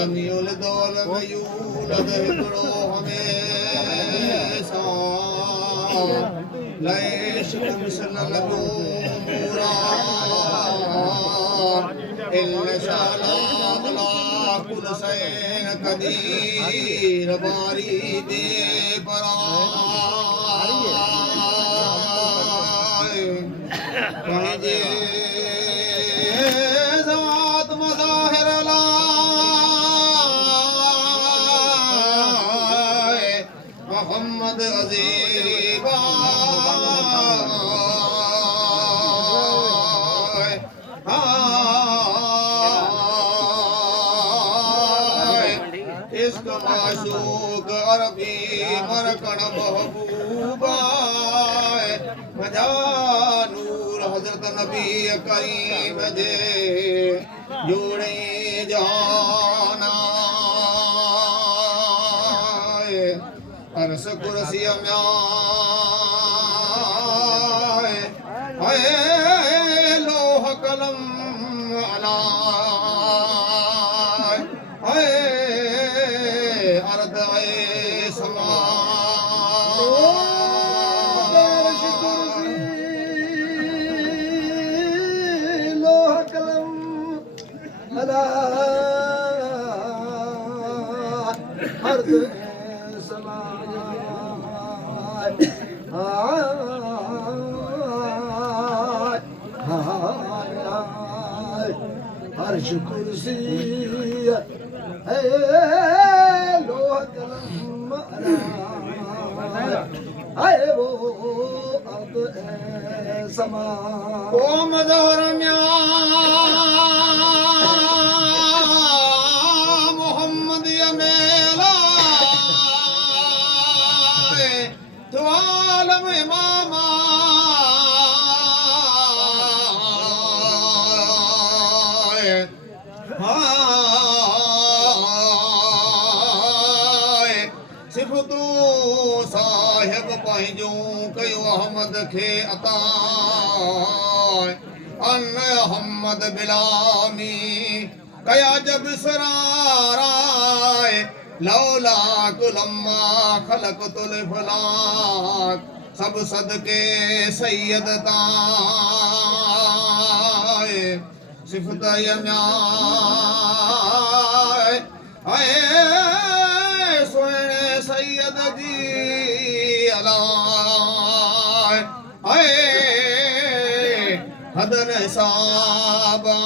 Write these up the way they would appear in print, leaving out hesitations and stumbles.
लम युलिद वलम यूलद हिकिड़ो हमेशा लैश कमिसल लॻूरा इल्शाला अला कुल शैन क़दीर बारी बेपराय पंहिंजे ज़ात मज़ाहिर लाइ मोहम्मद अज़ीबा इश्क माशूक अरबी मरकण महबूबा मजा नूर हजरत नबी करीम जे जोड़े जाना अरस कुर्सी में लोह कलम अला अर्द समा लोह कलम अला अर्द समा अर्श कुर्सी लोह कलम आए वो अब समा ओ मज़हर मोहम्मद मेला तो आलम इमामा सिफ़तू साहिब पंहिंजूं कयो अहमद खे अता अन अहमद बिलामी कया जब सराराए लौला कुलम्मा खलक़तुल फलाक सब सदके सैयद ताए सिफ़त यम्याए आए सोने सैयद जी अलाए आए हदन साबा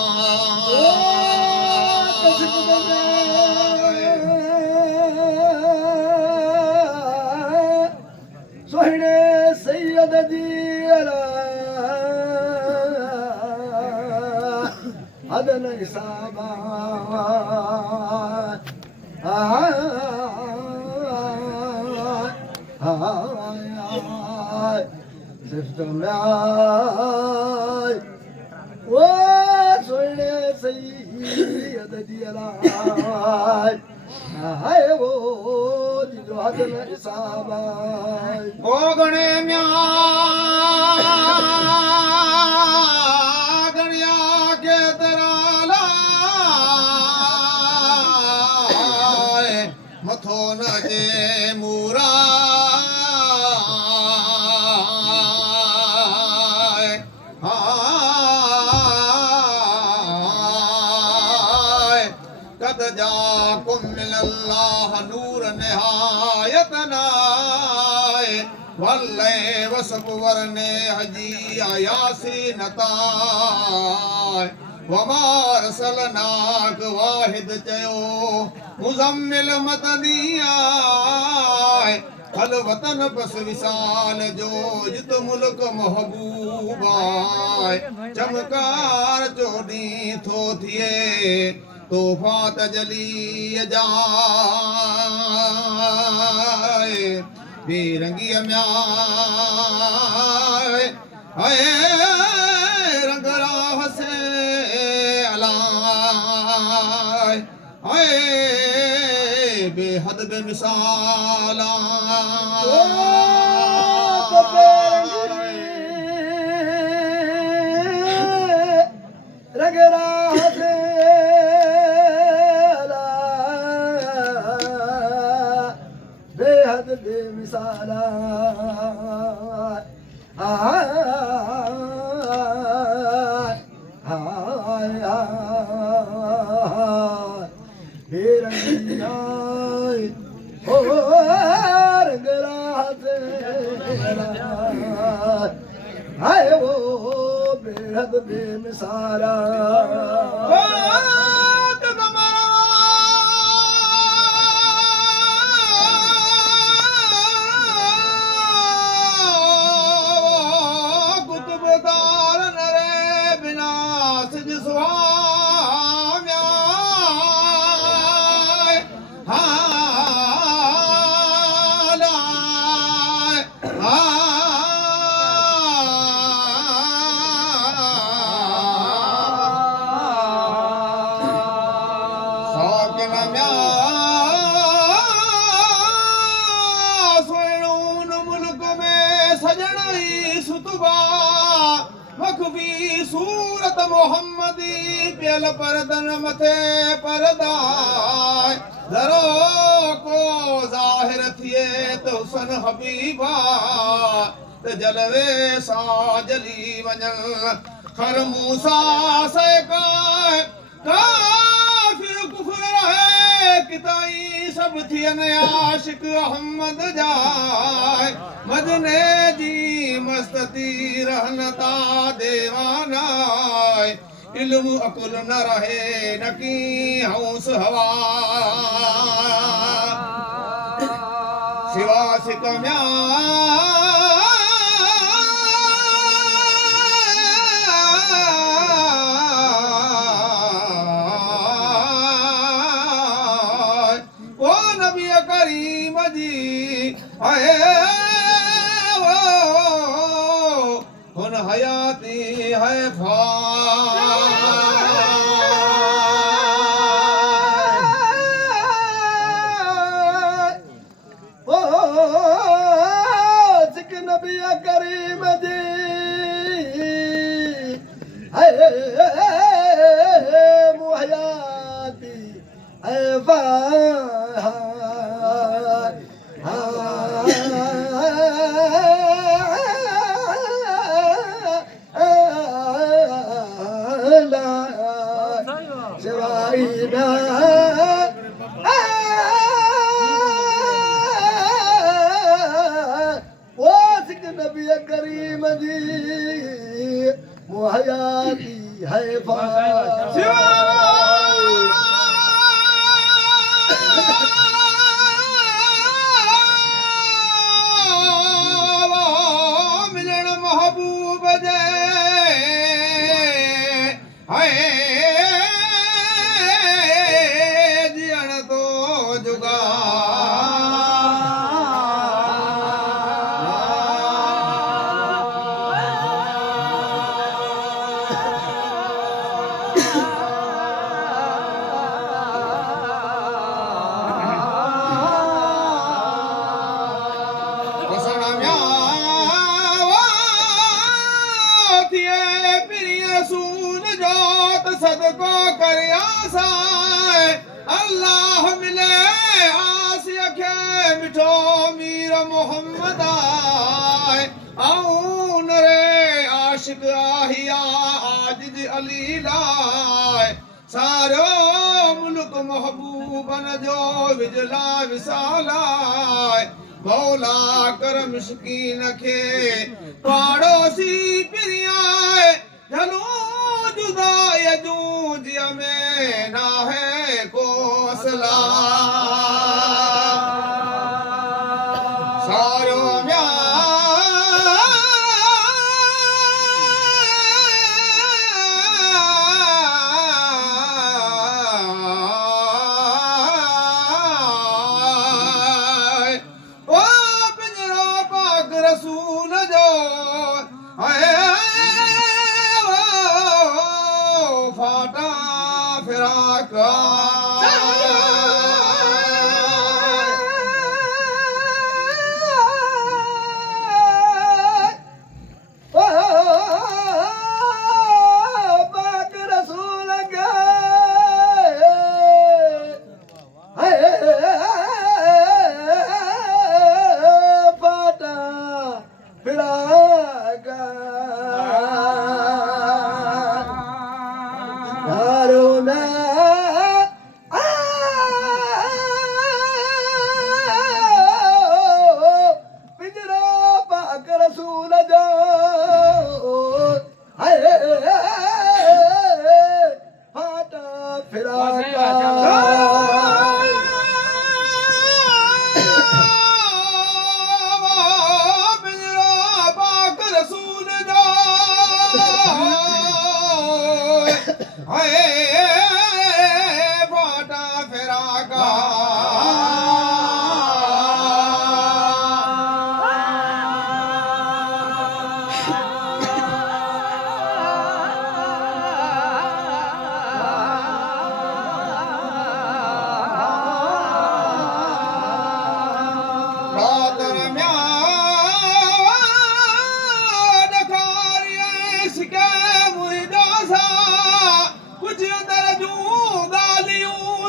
सोने सैयद जी अलाए हदन साबा सिफ्त में वो सोने सैयद जी अलाए हाय वो जो हदन साबा ओ गणे म्या गणिया के तेरा लाए मथो न जे मूरा कद जाकुम मिनल्लाह नूर निहायत नाए वल्ले वसब वरने हजी आयासी नताए वमार सलनाक वाहिद चयो मुजम्मिल मदनिया हल वतन बस विसाल जो जित मुल्क महबूबा चमकार चोदी थो थिए तोहफा तजली जाए बेरंगी म्याए आए रंग राह से अलाए आए बेहद बेमिसाला रंग राह से हाय वो बेहद बेमिसाला कुतुबदार नरे बिना सिज स्वाम्या मखफी सूरत मोहम्मदी पियल परदन मथे परदाय ज़रो को ज़ाहिर थिए त हुसन हबीबा त जलवे सा जली वञन खर मूसा सैकाए काफिर कुफर रहे किताई सब थियन आशिक अहमद जाए मदने जी मस्तती रहनता देवानाय इल्म अकुल न रहे नकी हौस हवा सिवा सिकम्या ओ नबी करीम जी आए हुन हयाती है सिक नबी करीम जी मुहयाती है नबी करीम जी मुहयाती है मिलन महबूब जे जियण तो जुगा सदको करिया साए अल्लाह मिले आसिया के मिठो मीर मोहम्मद आए आऊं नरे आशिक आहिया आजिज अली लाए सारो मुल्क महबूबन जो विजला विसालाए मौला कर मिस्कीन के पाड़ोसी पिरियाए झलू जुदा यजूज में ना है कोसला सारो ओ पिंजरा पाक रसूल जो फाटा फिराका पाक रसूल के फाटा फिराका हाय फाटा फिराका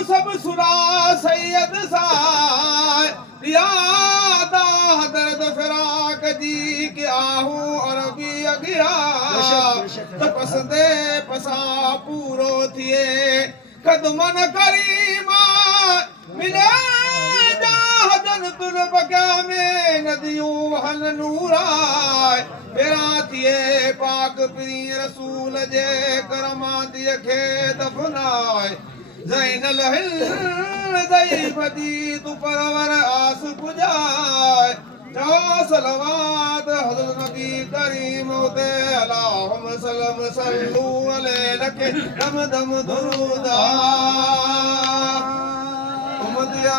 सब सुरा सैयद साय यादा हदरत फिराक जी के आहूं अरबी अगिया तपसदे पसा पूरो थिए कदमन करीमा मिले जाहदन तुल बगा में नदियों वहन नूराय फिरा थिए पाक पी रसूल जे करमा दिए खे दफनाय ज़ैनल ज़ईफ़ती तू परवर आस पुजाए चओ सलवात हज़रत नबी करीम ते अल्लाहुम्म सल्लम सल्लू अलैहि लखे दम दम दुरूदा उम्मतिया